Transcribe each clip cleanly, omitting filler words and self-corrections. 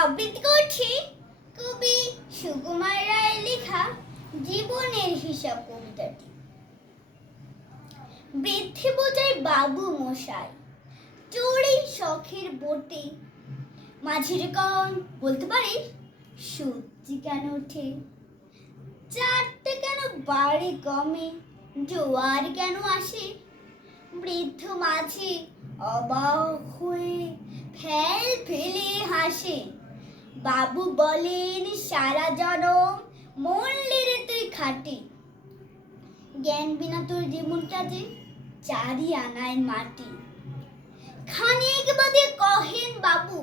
আবৃত্তি করছি কবি সুকুমার রায়ের লেখা জীবনের হিসাব কবিতাটি। বৃদ্ধে বোঝায় বাবু মশাই চড়ে শখের বোটে, মাঝির কন বলতে পারিস সত্যি কেন ওঠে, চারটে কেন বাড়ি কমে, জোয়ার কেন আসে। বৃদ্ধ মাঝি অবাক হয়ে ফেল ফেলে হাসে। বাবু বলেন সারা জনম মরলে রে তুই খাটে, জ্ঞান বিনা তোর জীবনটা যে চারি আনায় মাটি। খানিক বাদে কহেন বাবু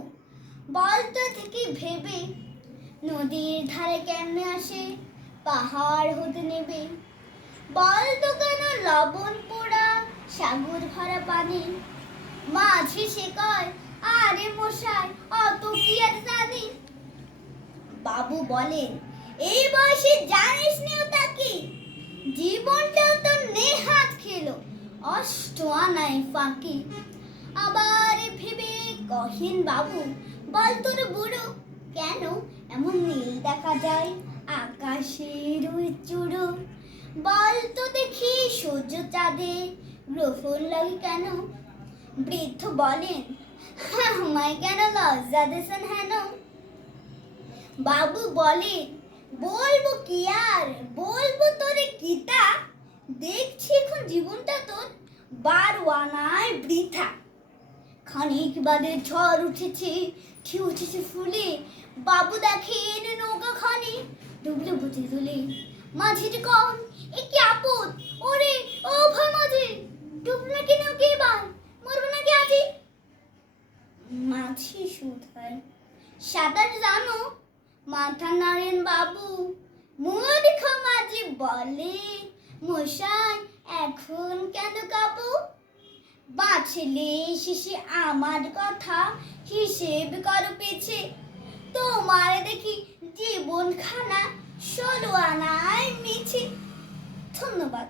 বলতো থেকে ভেবে, নদীর ধারে কেমনে আসে পাহাড় হতে নেবে। বলতো কেন লবণ পোড়া সাগর ভরা পানি, মাঝি সে কয় আরে মশাই অত কি আর জানি। বাবু বলেন এই বয়সে জানিস নিও তাকে, জীবনটাও তো নেহাত খেলো অষ্ট আনায় ফাঁকি। আবার ভেবে কহিন বাবু বল তোর বুড়ো কেন এমন নীল দেখা যায় আকাশের ওই চূড়ো। বল তো দেখি সূর্য চাঁদে গ্রহণ লাগে কেন। বৃদ্ধ বলেন আমায় কেন লজ্জা দেশেন হেন। বাবু বলেন বলবো কি আর বলবো তোরে গীতা, দেখছি এখন জীবনটা তোর 12 আনায় বৃথা। খানিক বাদে ঝড় উঠেছে, ঢেউ উঠেছে ফুলে। বাবু দেখেন নৌকা খানি ডুবলে বুঝে তুলে। মাঝির কন এ কি আপদ ওরে ও ভয় মাঝি, ডুবল নাকি নৌকা এবার মরবো নাকি আজি। মাঝি শুধায় সাঁতার জানো, মাথা নাড়েন বাবু। মূর্খ মাঝি বলে মশাই এখন কেন কাবু। বাঁচলে শেষে আমার কথা হিসেব করো পেছে, তোমার দেখি জীবন খানা 16 আনায় মিছে। ধন্যবাদ।